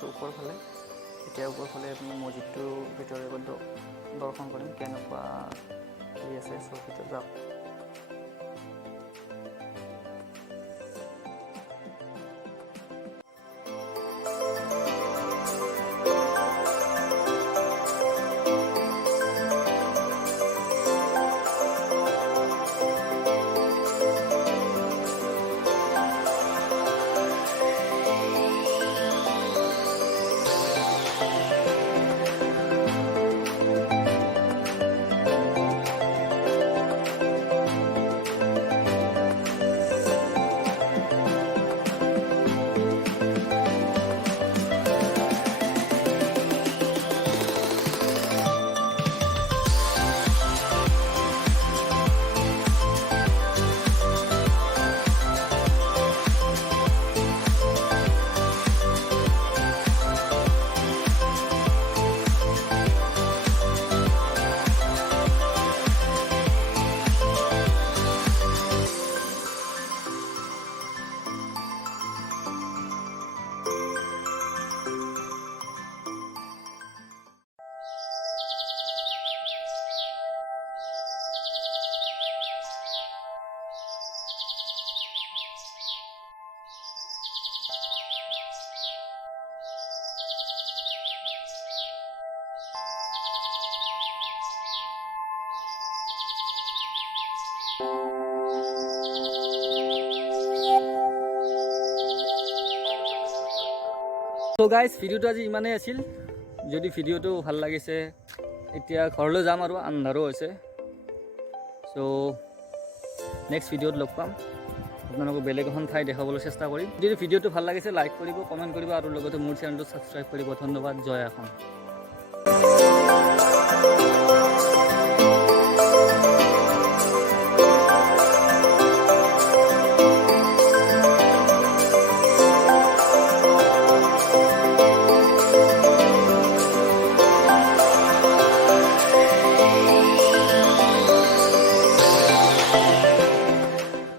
আছোঁ ওপৰফালে। এতিয়া ওপৰফালে আপুনি মছজিদটোৰ ভিতৰে দৰ্শন কৰিম কেনেকুৱা হেৰি আছে। চ' ভিতৰত যাওক। তো গাইজ ভিডিঅ'টো আজি ইমানেই আছিল। যদি ভিডিঅ'টো ভাল লাগিছে এতিয়া ঘৰলৈ যাম আৰু আন্ধাৰো হৈছে। চ' নেক্সট ভিডিঅ'ত লগ পাম। আপোনালোকক বেলেগ এখন ঠাই দেখাবলৈ চেষ্টা কৰিম। যদি ভিডিঅ'টো ভাল লাগিছে লাইক কৰিব, কমেণ্ট কৰিব আৰু লগতে মোৰ চেনেলটো ছাবস্ক্ৰাইব কৰিব। ধন্যবাদ। জয় অসম।